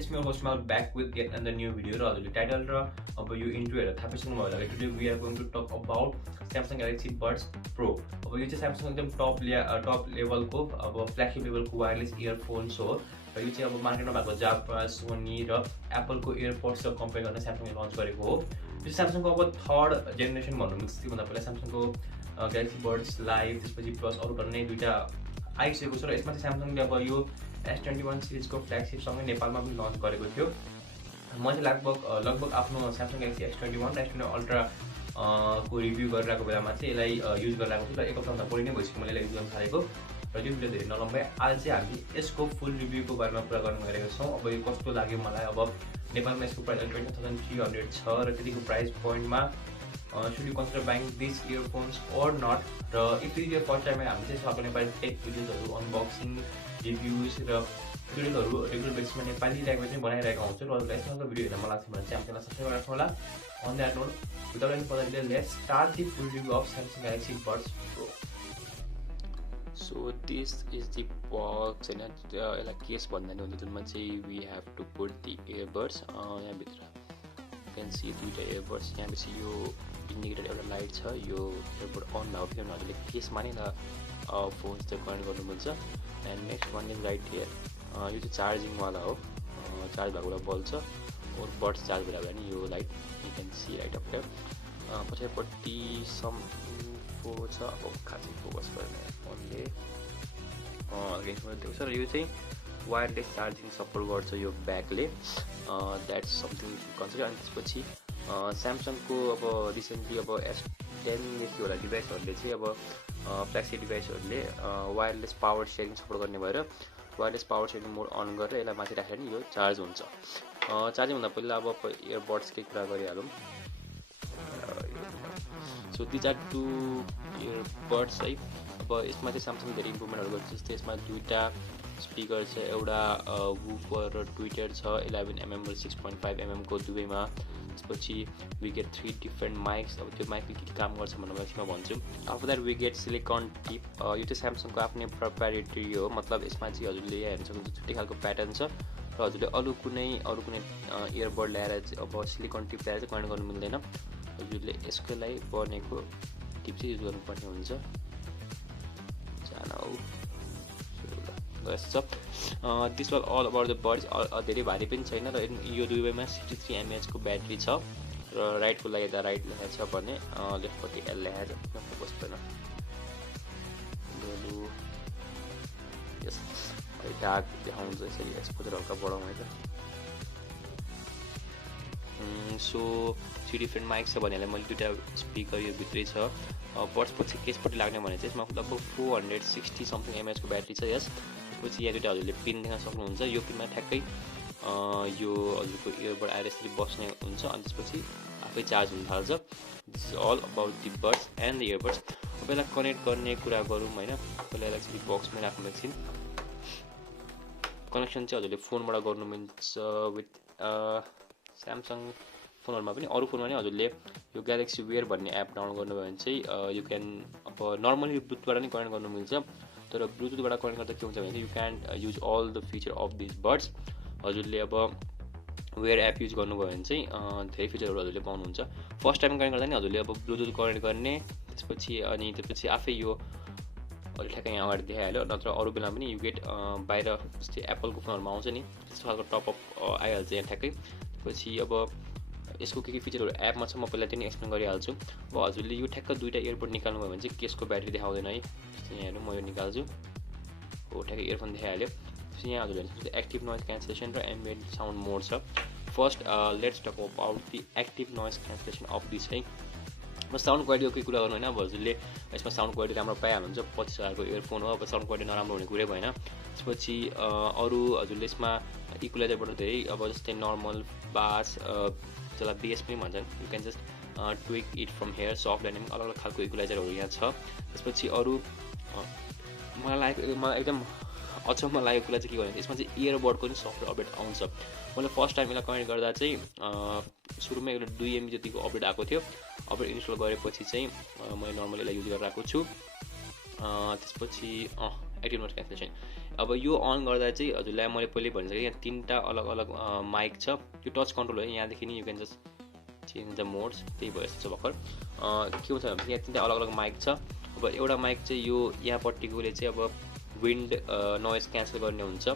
it's me your host Mal back with yet another new video र हजुरले title र अब यो इन्ट्रो हेरेर थाहा पाइसक्नु भयो होला today we are going to talk about Samsung Galaxy Buds Pro अब यो चाहिँ Samsung एकदम टप लेभलको अब फ्ल्यागशिप लेभलको वायरलेस इयरफोन्स हो र यो चाहिँ अब मार्केटमा भएको जापा सोनी र एप्पलको एयरपोड्स कम्पेयर गर्न Samsungले लन्च गरेको हो यो Samsungको अब थर्ड जेनेरेसन भन्नु मिल्छ भन्दा पहिला Samsungको Galaxy Buds Live त्यसपछि प्लस अरु भन्ने दुईटा आइसकेको छ र यसमा चाहिँ Samsungले अब यो S21 सिरिजको फ्ल्यागशिप सँगै नेपालमा पनि लन्च गरेको थियो म चाहिँ लगभग आफ्नो Samsung Galaxy S21 र S21 Ultra को रिभ्यू गरिरहेको बेलामा चाहिँ यसलाई युज गरिरहेको छु र एक हप्ताभन्दा बढी नै भइसक्यो मैले यसलाई युज गर्न थालेको र यो भिडियो धेरै नलम्बाइ आज चाहिँ हामी यसको फुल रिभ्यूको बारेमा कुरा गर्न गइरहेका छौँ अब यो कस्तो लाग्यो मलाई अब नेपालमा यसको प्राइस 20,300 छ र त्यतिको प्राइस पोइन्टमा should you consider buying these earphones or not र if this is your first time हामी चाहिँ सबैले नेपाली टेक भिडियोजहरु अनबक्सिङ रिभ्युज र ट्युटोरियलहरु रेगुलर बेसिसमा नेपाली ल्याङ्ग्वेजमै बनाइरहेको हुन्छु र अरूलाई यस्तो भिडियो हेर्न मन लाग्छ भने चाहिँ हामीलाई सब्स्क्राइब गर्नु होला on that note without any further delay let's start the full review of Samsung Galaxy Buds Pro so this is the box and यसलाई केस भन्दा नि हुन्छ जुनमा चाहिँ we have to put the earbuds यहाँ भित्र you can see दुईटा earbuds यहाँ पछि यो इन्डिकेटर एउटा लाइट छ यो एयरपोर्ट अन भएको थियो भने हजुरले केसमा नै फोन्स चाहिँ कनेक्ट गर्नु मिल्छ and next one is right here यो चाहिँ चार्जिङवाला हो चार्ज भएको एउटा बल्ब छ और बड्स चार्ज भएर भने यो light you can see right up there पछाडिपट्टि सम इन्फो छ अब खासै फोकस गर्ने फोनले दिएको छ र यो चाहिँ वायरलेस चार्जिङ सपोर्ट गर्छ यो ब्यागले द्याट्स समथिङ कन्सिडर अनि त्यसपछि स्यामसङको अब रिसेन्टली अब S10 निस्क्यो होला डिभाइसहरूले चाहिँ अब फ्ल्यागशिप डिभाइसहरूले वायरलेस पावर सेयरिङ सपोर्ट गर्ने भएर wireless power sharing mode on गरेर यसलाई माथि राखेर नि यो चार्ज हुन्छ चार्जिङ भन्दा पहिला अब इयरबड्सकै कुरा गरिहालौँ so these are two earbuds है अब यसमा चाहिँ स्यामसङ धेरै इम्प्रुभमेन्टहरू गर्छ जस्तै यसमा दुईटा स्पिकर छ एउटा वुफर र ट्विटर छ 11mm र 6.5mm को दुवैमा त्यसपछि वी गेट 3 डिफरेन्ट माइक्स अब त्यो माइकले के काम गर्छ भनेर म यसमा भन्छु after that we get silicone tip यो चाहिँ स्यामसङको आफ्नै प्रोप्राइटरी हो मतलब यसमा चाहिँ हजुरले हेर्न सक्नुहुन्छ छुट्टै खालको प्याटर्न छ र हजुरले अरू कुनै इयरबड ल्याएर चाहिँ अब सिलिकन टिप ल्याएर चाहिँ कनेक्ट गर्नु मिल्दैन हजुरले यसको लागि बनेको टिप चाहिँ युज गर्नुपर्ने हुन्छ this was all about the buds धेरै भारी पनि छैन र यो दुवैमा 63 mAh को ब्याट्री छ र राइटको लागि त राइट लेखेको छ भने लेफ्टपट्टि एल लेखेको छ फोकस छैन यस डार्क देखाउँछ यसरी एक्सपोजर हल्का बढाउँ है त सो 3 डिफरेन्ट माइक छ भने मैले दुईटा स्पिकर यो भित्रै छ बड्स पछि केसपट्टि लाग्ने भने चाहिँ यसमा लगभग 460 समथिङ mAh को ब्याट्री छ यस पछि यहाँ दुईटा हजुरले पिन देख्न सक्नुहुन्छ यो पिनमा ठ्याक्कै यो हजुरको इयरबड आएर यसरी बस्ने हुन्छ अनि त्यसपछि आफै चार्ज हुन थाल्छ this is all about the buds and the earbuds अब यसलाई कनेक्ट गर्ने कुरा गरौँ होइन पहिला यसलाई चाहिँ बक्समै राख्नु एकछिन कनेक्सन चाहिँ हजुरले फोनबाट गर्नु मिल्छ विथ स्यामसङ फोनहरूमा पनि अरू फोनमा पनि हजुरले यो ग्यालेक्सी वेयर भन्ने एप डाउनलोड गर्नुभयो भने चाहिँ यु क्यान अब नर्मली ब्लुटुथबाट नै कनेक्ट गर्नु मिल्छ तर ब्लुटुथबाट कनेक्ट गर्दा के हुन्छ भने you can use all the feature of this buds हजुरले अब वेयर एप युज गर्नुभयो भने चाहिँ धेरै फिचरहरू हजुरले पाउनुहुन्छ फर्स्ट टाइम कनेक्ट गर्दा नि हजुरले अब ब्लुटुथ कनेक्ट गर्ने त्यसपछि आफै यो अहिले ठ्याक्कै यहाँ अगाडि देखाइहाल्यो नत्र अरू बेला पनि यु गेट बाहिर जस्तै एप्पलको फोनहरूमा आउँछ नि त्यस्तो खालको टपअप आइहाल्छ यहाँ ठ्याक्कै त्यसपछि अब यसको के फिचरहरू एपमा छ म पहिला त्यो नै एक्सप्लेन गरिहाल्छु अब हजुरले यो ठ्याक्क दुईटा इयरबड निकाल्नु भयो भने चाहिँ केसको ब्याट्री देखाउँदैन है जस्तै यहाँ हेर्नु म यो निकाल्छु हो ठ्याक्कै इयरफोन देखाइहाल्यो त्यसपछि यहाँ हजुरले हेर्नु एक्टिभ नोइज क्यान्सलेसन र एम्बियन्ट साउन्ड मोड छ first let's talk about the active noise cancellation of this है म साउन्ड क्वालिटीको केही कुरा गर्नु होइन अब हजुरले यसमा साउन्ड क्वालिटी राम्रो पाइहाल्नुहुन्छ 25,000 को इयरफोन हो अब साउन्ड क्वालिटी नराम्रो हुने कुरै भएन त्यसपछि अरू हजुरले यसमा इक्वलाइजरबाट धेरै अब जस्तै नर्मल बास जसलाई बेस पनि भन्छन् you can just tweak it from here soft dynamic अलग अलग खालको इक्वलाइजरहरू यहाँ छ त्यसपछि अरू मलाई एकदम अचम्म लागेको कुरा चाहिँ के भने यसमा चाहिँ इयरबडको नि सफ्टवेयर अपडेट आउँछ मैले फर्स्ट टाइम यसलाई कनेक्ट गर्दा चाहिँ सुरुमै एउटा 2 MB जतिको अपडेट आएको थियो अपडेट इन्स्टल गरेपछि चाहिँ मैले नर्मली यसलाई युज गरेर आएको छु त्यसपछि एक्टिभ नोइज क्यान्सलेसन। अब यो अन गर्दा चाहिँ हजुरलाई मैले पहिले भनिसकेँ यहाँ 3टा अलग अलग माइक छ। यो टच कन्ट्रोल हो, यहाँदेखि नि you can just change the modes, त्यही भयो यस्तो छ भर्खर। के हुन्छ भने यहाँ 3टा अलग अलग माइक छ। अब एउटा माइक चाहिँ यो यहाँपट्टिकोले चाहिँ अब विन्ड नोइज क्यान्सल गर्ने हुन्छ।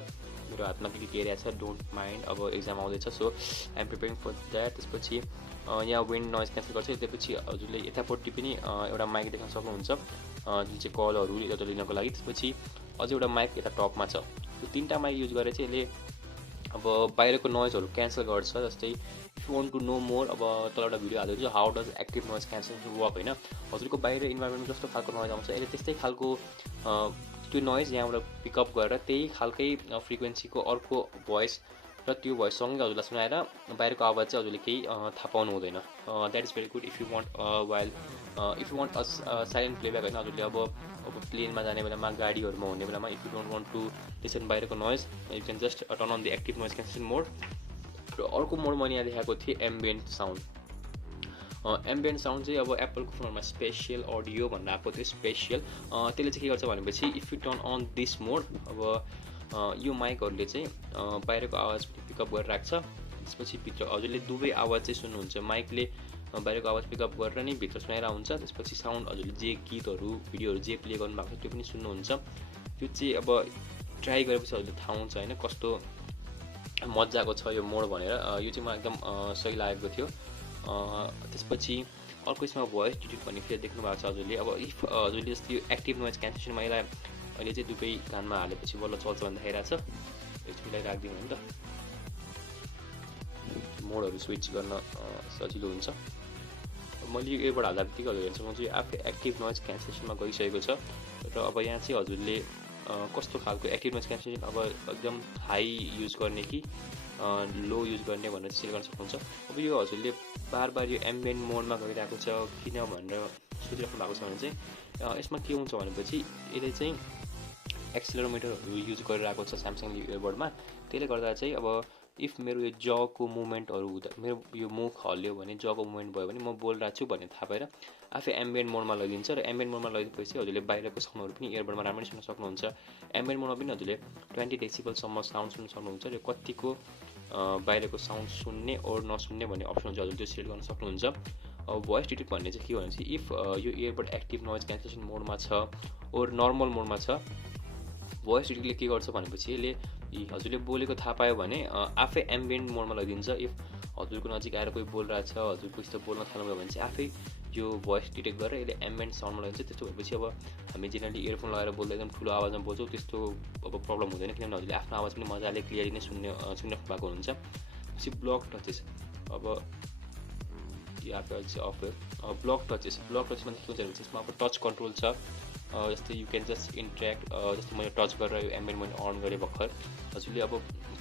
मेरो हातमा के हेरिरहेको छ, डोन्ट माइन्ड, अब एक्जाम आउँदैछ so I am preparing for that. त्यसपछि यहाँ विन्ड नोइज क्यान्सल गर्छ। त्यसपछि हजुरले यतापट्टि पनि एउटा माइक देख्न सक्नुहुन्छ जुन चाहिँ कलहरू यता लिनको लागि। त्यसपछि अझै एउटा माइक यता टपमा छ। यो 3टा माइक युज गरेर चाहिँ यसले अब बाहिरको नोइजहरू क्यान्सल गर्छ। जस्तै if you want to know more, अब तल एउटा भिडियो हालेको छ how does active noise cancellation work होइन, हजुरको बाहिर इन्भाइरोमेन्टमा जस्तो खालको नोइज आउँछ यसले त्यस्तै खालको त्यो नोइज यहाँबाट पिकअप गरेर त्यही खालकै फ्रिक्वेन्सीको अर्को भोइस र त्यो भोइससँगै हजुरलाई सुनाएर बाहिरको आवाज चाहिँ हजुरले केही थाहा पाउनु हुँदैन। That is very good if you want a silent playback होइन, हजुरले अब प्लेनमा जाने बेलामा गाडीहरूमा हुने बेलामा if you don't want to listen बाहिरको noise you can just turn on the active noise cancellation mode. र अर्को मोड मैले यहाँ देखाएको थिएँ एम्बियन्ट साउन्ड। एम्बियन्ट साउन्ड चाहिँ अब एप्पलको फोनमा स्पेसियल अडियो भनेर आएको थियो, स्पेसियल। त्यसले चाहिँ के गर्छ भनेपछि if you turn on this mode, अब यो माइकहरूले चाहिँ बाहिरको आवाज पिकअप गरेर राख्छ। त्यसपछि भित्र हजुरले दुवै आवाज चाहिँ सुन्नुहुन्छ, माइकले बाहिरको आवाज पिकअप गरेर नै भित्र सुनाइरहेको हुन्छ। त्यसपछि साउन्ड हजुरले जे गीतहरू भिडियोहरू जे प्ले गर्नुभएको छ त्यो पनि सुन्नुहुन्छ। त्यो चाहिँ अब ट्राई गरेपछि हजुरले थाहा हुन्छ होइन कस्तो मजाको छ यो मोड भनेर। यो चाहिँ मलाई एकदम सही लागेको थियो। त्यसपछि अर्को यसमा भोइस डिटेक्ट भन्ने फेरि देख्नु भएको छ हजुरले। अब इफ हजुरले जस्तो यो एक्टिभ नोइज क्यान्सलेसन मैले अहिले चाहिँ दुवै कानमा हालेपछि बल्ल चल्छ भन्दा देखाइरहेको छ। एकछिनलाई राखिदिउँ नि त, मोडहरू स्विच गर्न सजिलो हुन्छ। मैले यो एयरबड हाल्दा बित्तिकै हजुर हेर्नु सक्नुहुन्छ आफै एक्टिभ नोइज क्यान्सलेसनमा गइसकेको छ। र अब यहाँ चाहिँ हजुरले कस्तो खालको एक्टिभ नोइज क्यान्सलेसन अब एकदम हाई युज गर्ने कि लो युज गर्ने भनेर सेट गर्न सक्नुहुन्छ। अब यो हजुरले बार बार यो एम्बियन्ट मोडमा गइरहेको छ किन भनेर सोचिराख्नु भएको छ भने चाहिँ यसमा के हुन्छ भनेपछि यसले चाहिँ एक्सिलोमिटरहरू युज गरिरहेको छ स्यामसङले इयरबडमा। त्यसले गर्दा चाहिँ अब इफ मेरो यो जको मुभमेन्टहरू हुँदा मेरो यो मुख हल्यो भने जको मुभमेन्ट भयो भने म बोलिरहेको छु भन्ने थाहा पाएर आफै एम्बियन्ट मोडमा लगिदिन्छ। र एम्बियन्ट मोडमा लगिदिएपछि हजुरले बाहिरको साउन्डहरू पनि इयरबडमा राम्ररी सुन्न सक्नुहुन्छ। एम्बियन्ट मोडमा पनि हजुरले 20 डेसिबलसम्म साउन्ड सुन्न सक्नुहुन्छ। र कतिको बाहिरको साउन्ड सुन्ने ओर नसुन्ने भन्ने अप्सन हुन्छ, हजुरले त्यो सिलेक्ट गर्न सक्नुहुन्छ। अब भोइस डिटेक्ट भन्ने चाहिँ के भनेपछि इफ यो इयरबड एक्टिभ नोइज क्यान्सलेसन मोडमा छ ओर नर्मल मोडमा छ, भोइस डिटेक्टले के गर्छ भनेपछि यसले हजुरले बोलेको थाहा पायो भने आफै एम्बियन्ट मोडमा लगिदिन्छ। इफ हजुरको नजिक आएर कोही बोलिरहेको छ, हजुरको यस्तो बोल्न थाल्नुभयो भने चाहिँ आफै यो भोइस डिटेक्ट गरेर यसले एम्बियन्ट साउन्डमा लगिदिन्छ। त्यस्तो भएपछि अब हामी जेनरली इयरफोन लगाएर बोल्दा एकदम ठुलो आवाजमा बोल्छौँ, त्यस्तो अब प्रब्लम हुँदैन किनभने हजुरले आफ्नो आवाज पनि मजाले क्लियरली नै सुन्न भएको हुन्छ। पछि ब्लक टचेस, अब यहाँ चाहिँ अफ ब्लक टचेसमा के हुन्छ भने यसमा अब टच कन्ट्रोल छ। जस्तै यु क्यान जस्ट इन्ट्र्याक्ट, जस्तै मैले टच गरेर यो एम्बियन्ट मैले अन गरेँ भर्खर, हजुरले अब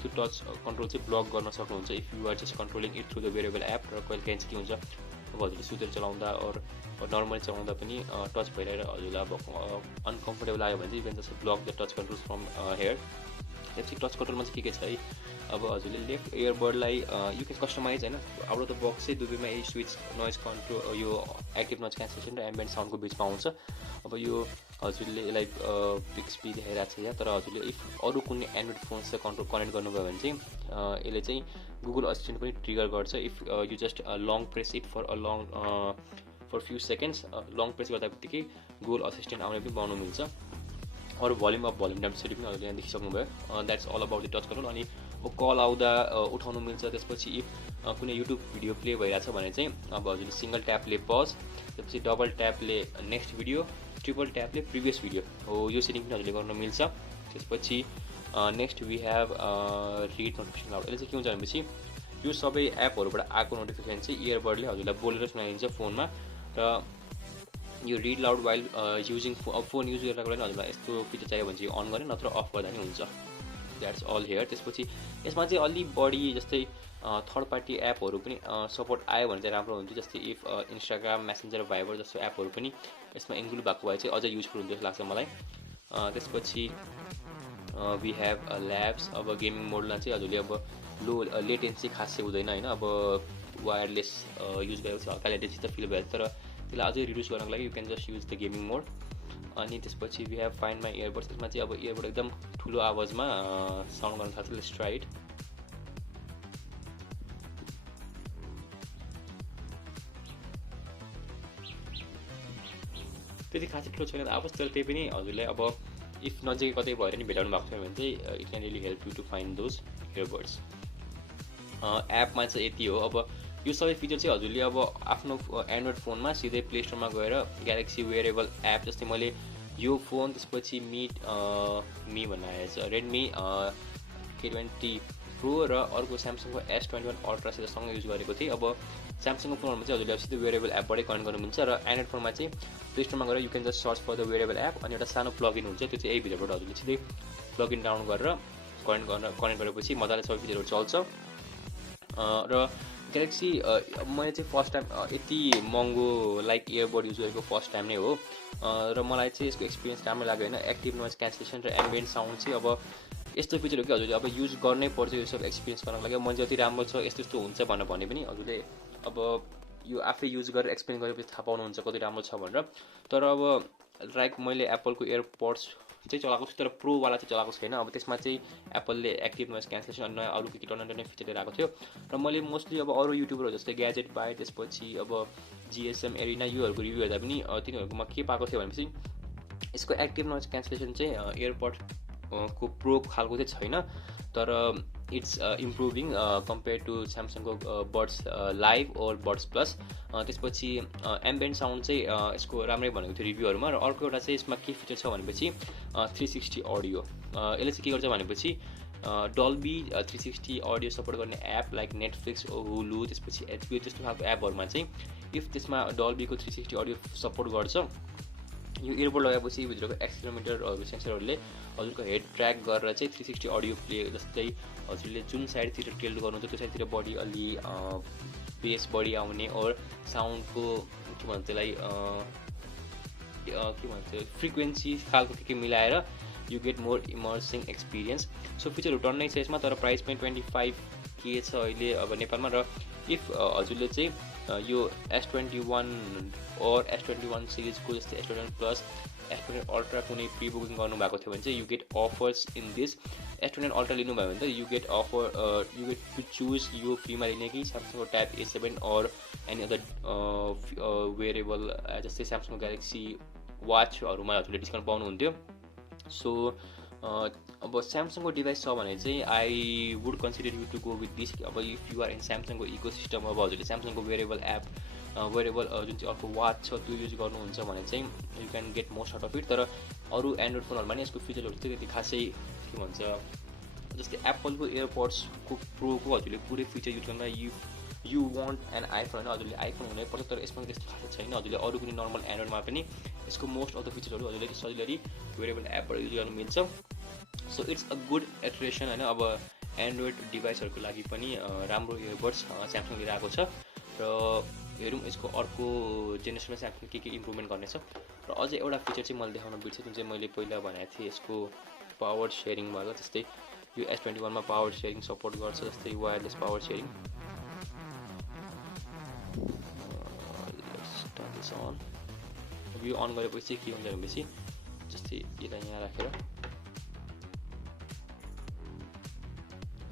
त्यो टच कन्ट्रोल चाहिँ ब्लक गर्न सक्नुहुन्छ if you are just controlling it through the wearable app. र कहिले काहीँ चाहिँ के हुन्छ अब हजुरले सुतेर चलाउँदा और नर्मली चलाउँदा पनि टच भइरहेर हजुरलाई अब अनकम्फर्टेबल आयो भने चाहिँ you can just block the touch control from here. त्यसपछि टच कन्ट्रोलमा चाहिँ के छ है, अब हजुरले लेफ्ट इयरबडलाई यु क्यान कस्टमाइज होइन, आउट अफ द बक्स चाहिँ दुवैमा यही स्विच नोइज कन्ट्रोल यो एक्टिभ नोइज क्यान्सलेसन र एम्बियन्ट साउन्डको बिचमा आउँछ। अब यो हजुरले यसलाई पिक्सपी देखाइरहेको छ यहाँ, तर हजुरले इफ अरू कुनै एन्ड्रोइड फोनसँग कनेक्ट गर्नुभयो भने चाहिँ यसले चाहिँ गुगल असिस्टेन्ट पनि ट्रिगर गर्छ। If you just long press it for few seconds, long press गर्दा बित्तिकै गुगल असिस्टेन्ट आउने पनि बनाउनु मिल्छ। अरू volume off volume down setting पनि हजुरले यहाँ देखिसक्नुभयो। That's all about the touch control. अनि कल आउँदा उठाउनु मिल्छ। त्यसपछि इफ कुनै युट्युब भिडियो प्ले भइरहेछ भने चाहिँ अब हजुरले सिङ्गल ट्यापले पज, त्यसपछि डबल ट्यापले नेक्स्ट भिडियो, ट्रिपल ट्यापले प्रिभियस भिडियो हो, यो सेटिङ पनि हजुरले गर्न मिल्छ। त्यसपछि next we have read notification loud. यसले चाहिँ के हुन्छ भनेपछि यो सबै एपहरूबाट आएको नोटिफिकेसन चाहिँ इयरबडले हजुरलाई बोलेर सुनाइदिन्छ फोनमा। र यो read loud while using phone use गरेर पनि हजुरलाई यस्तो फिचर चाहियो भने चाहिँ अन गर्ने, नत्र अफ गर्दा पनि हुन्छ। That's all here. त्यसपछि यसमा चाहिँ अलि बढी जस्तै थर्ड पार्टी एपहरू पनि सपोर्ट आयो भने चाहिँ राम्रो हुन्थ्यो। जस्तै इफ इन्स्टाग्राम, मेसेन्जर, भाइबर जस्तो एपहरू पनि यसमा इन्क्लुड भएको भए चाहिँ अझै युजफुल हुन्थ्यो जस्तो लाग्छ मलाई। त्यसपछि वी हेभ ल्याब्स। अब गेमिङ मोडमा चाहिँ हजुरले अब लो लेटेन्सी खासै हुँदैन होइन, अब वायरलेस युज गरेको छ हल्का लेटेन्सी त फिल भयो, तर त्यसलाई अझै रिड्युस गर्नको लागि you can just use the gaming mode. अनि त्यसपछि we have find my earbuds. त्यसमा चाहिँ अब इयरबड एकदम ठुलो आवाजमा साउन्ड गर्न थाल्छ। Let's try it. त्यति खासै ठुलो छैन आवाज, तर त्यही पनि हजुरले अब इफ नजिकै कतै भएर नि भेटाउनु भएको छ भने चाहिँ it can really help you to find those earbuds. एपमा चाहिँ यति हो। अब यो सबै फिचर चाहिँ हजुरले अब आफ्नो एन्ड्रोइड फोनमा सिधै प्ले स्टोरमा गएर ग्यालेक्सी वेयरेबल एप, जस्तै मैले यो फोन त्यसपछि मी भन्ने रेडमी K20 प्रो र अर्को स्यामसङको S21 अल्ट्रासित सँगै युज गरेको थिएँ। अब स्यामसङको फोनमा चाहिँ हजुरले सिधै वेयरेबल एपबाटै कनेक्ट गर्नु मिल्छ, र एन्ड्रोइड फोनमा चाहिँ प्ले स्टोरमा गएर you can just search for the wearable app, अनि एउटा सानो प्लगइन हुन्छ, त्यो चाहिँ यही भित्रबाट हजुरले सिधै प्लगइन डाउनलोड गरेर कनेक्ट गरेपछि मजाले सबै फिचरहरू चल्छ। र ग्यालेक्सी मैले चाहिँ फर्स्ट टाइम यति महँगो लाइक इयरबड युज गरेको फर्स्ट टाइम नै हो, र मलाई चाहिँ यसको एक्सपिरियन्स राम्रो लाग्यो होइन। एक्टिभ नोइज क्यान्सलेसन र एम्बियन्ट साउन्ड चाहिँ अब यस्तो फिचर हो कि हजुरले अब युज गर्नै पर्छ यो सब एक्सपिरियन्स गर्नको लागि। मैले जति राम्रो छ यस्तो यस्तो हुन्छ भने पनि हजुरले अब यो आफै युज गरेर एक्सप्लेन गरेपछि थाहा पाउनुहुन्छ कति राम्रो छ भनेर। तर अब लाइक मैले एप्पलको एयरपड्स चाहिँ चलाएको छु, तर प्रोवाला चाहिँ चलाएको छैन। अब त्यसमा चाहिँ एप्पलले एक्टिभ नोइज क्यान्सलेसन अनि अरू के टर्न फिचर लिएर आएको थियो, र मैले मोस्टली अब अरू युट्युबरहरू जस्तै ग्याजेट बाई, त्यसपछि अब GSM एरिना योहरूको रिभ्यू हेर्दा पनि तिनीहरूकोमा के पाएको थियो भनेपछि यसको एक्टिभ नोइज क्यान्सलेसन चाहिँ एयरपड को प्रो खालको चाहिँ छैन, तर इट्स इम्प्रुभिङ कम्पेयर टु स्यामसङको बड्स लाइभ ओर बड्स प्लस। त्यसपछि एम्बियन्ट साउन्ड चाहिँ यसको राम्रै भनेको थियो रिभ्यूहरूमा, र अर्को एउटा चाहिँ यसमा के फिचर छ भनेपछि 360 अडियो। यसले चाहिँ के गर्छ भनेपछि डल्बी 360 अडियो सपोर्ट गर्ने एप लाइक नेटफ्लिक्स, हुलु, त्यसपछि HBO त्यस्तो खालको एपहरूमा चाहिँ इफ त्यसमा डल्बीको 360 अडियो सपोर्ट गर्छ, यो इयरबड लगाएपछि भित्रको एक्सिलोमिटरहरू सेन्सरहरूले हजुरको हेड ट्र्याक गरेर चाहिँ 360 अडियो प्ले, जस्तै हजुरले जुन साइडतिर टिल्ट गर्नुहुन्छ त्यो साइडतिर बडी अलि बेस बढी आउने, और साउन्डको के भन्छ त्यसलाई के भन्छ फ्रिक्वेन्सी खालको के मिलाएर you get more immersing experience. So फिचरहरू टन्नै छ यसमा, तर प्राइस पनि 25K छ अहिले अब नेपालमा। र इफ हजुरले चाहिँ यो S21 और S21 सिरिजको जस्तै S21 प्लस, S21 अल्ट्रा कुनै प्री बुकिङ गर्नुभएको थियो भने चाहिँ you get offers in this. S21 ultra लिनुभयो भने त यु गेट टु चुज यो फ्रीमा लिने कि स्यामसङको ट्याब A7 और एनी अदर वेयरेबल जस्तै स्यामसङ ग्यालेक्सी वाचहरूमा हजुरले डिस्काउन्ट पाउनुहुन्थ्यो। सो अब स्यामसङको डिभाइस छ भने चाहिँ I would consider you to go with this. अब इफ यु आर इन स्यामसङको इको सिस्टम, अब हजुरले स्यामसङको वेयरेबल एप वेयरेबल जुन चाहिँ अर्को वाच छ त्यो युज गर्नुहुन्छ भने चाहिँ you can get most out of it. तर अरू एन्ड्रोइड फोनहरूमा नि यसको फिचरहरू चाहिँ त्यति खासै के भन्छ, जस्तै एप्पलको एयरपड्सको प्रोको हजुरले पुरै फिचर युज गर्न यु वान्ट एन आइफोन होइन, हजुरले आइफोन हुनैपर्छ, तर यसमा त्यस्तो खासै छैन। हजुरले अरू कुनै नर्मल एन्ड्रोइडमा पनि यसको मोस्ट अफ द फिचरहरू हजुरले सजिलै वेयरेबल एपबाट युज गर्नु मिल्छ। सो इट्स अ गुड एट्रेसन होइन। अब एन्ड्रोइड डिभाइसहरूको लागि पनि राम्रो इयरबड्स स्यामसङ लिएर आएको छ, र हेरौँ यसको अर्को जेनेरेसनमा स्यामसङ के इम्प्रुभमेन्ट गर्नेछ। र अझै एउटा फिचर चाहिँ मैले देखाउन बिर्सेँ, जुन चाहिँ मैले पहिला भनेको थिएँ यसको पावर सेयरिङ वाला। जस्तै यो S21 मा पावर सेयरिङ सपोर्ट गर्छ, जस्तै वायरलेस पावर सेयरिङ। अब यो अन गरेपछि के हुन्छ भनेपछि जस्तै यसलाई यहाँ राखेर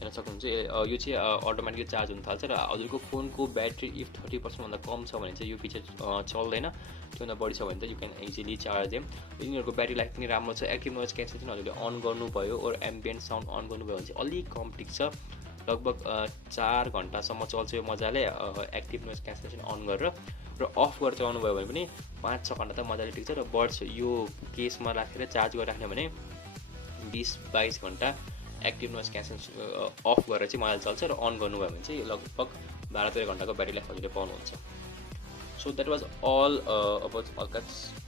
हेर्न सक्नुहुन्छ, यो चाहिँ अटोमेटिकली चार्ज हुन थाल्छ, र हजुरको फोनको ब्याट्री इफ 30% भन्दा कम छ भने चाहिँ यो फिचर चल्दैन, त्योभन्दा बढी छ भने त you can easily charge them. यिनीहरूको ब्याट्री लाइफ पनि राम्रो छ। एक्टिभ नोइज क्यान्सलेसन हजुरले अन गर्नुभयो और एम्बियन्ट साउन्ड अन गर्नुभयो भने चाहिँ अलिक कम टिक्छ, लगभग 4 घन्टासम्म चल्छ यो मजाले एक्टिभ नोइज क्यान्सलेसन अन गरेर। र अफ गरेर चलाउनु भयो भने पनि 5-6 घन्टा त मजाले टिक्छ। र बड्स यो केसमा राखेर चार्ज गरेर राख्ने भने 20-22 घन्टा एक्टिभ नोइज क्यान्सलेसन अफ गरेर चाहिँ मजाले चल्छ, र अन गर्नुभयो भने चाहिँ लगभग 12-13 घन्टाको ब्याट्री लाइफ हजुरले पाउनुहुन्छ। So that was all. अब हल्का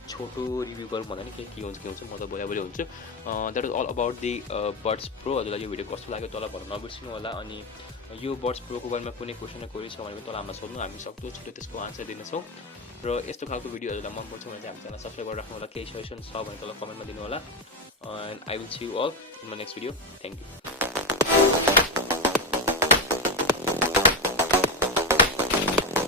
छोटो रिभ्यू गरौँ भन्दा नि के हुन्छ म त बोली हुन्छु। That was all about the buds pro. हजुरलाई यो भिडियो कस्तो लाग्यो तल भन्न नबिर्सिनु होला। अनि यो बड्स प्रोको बारेमा कुनै क्वेसन छ भने तल हामीलाई सोध्नु, हामी सक्दो छिटो त्यसको आन्सर दिनेछौँ। र यस्तो खालको भिडियो हजुरलाई मनपर्छ भने चाहिँ हामी च्यानल सब्सक्राइब गरेर राख्नु होला। केही सजेसन छ भने तल कमेन्टमा दिनु होला। And I will see you all in my next video. Thank you.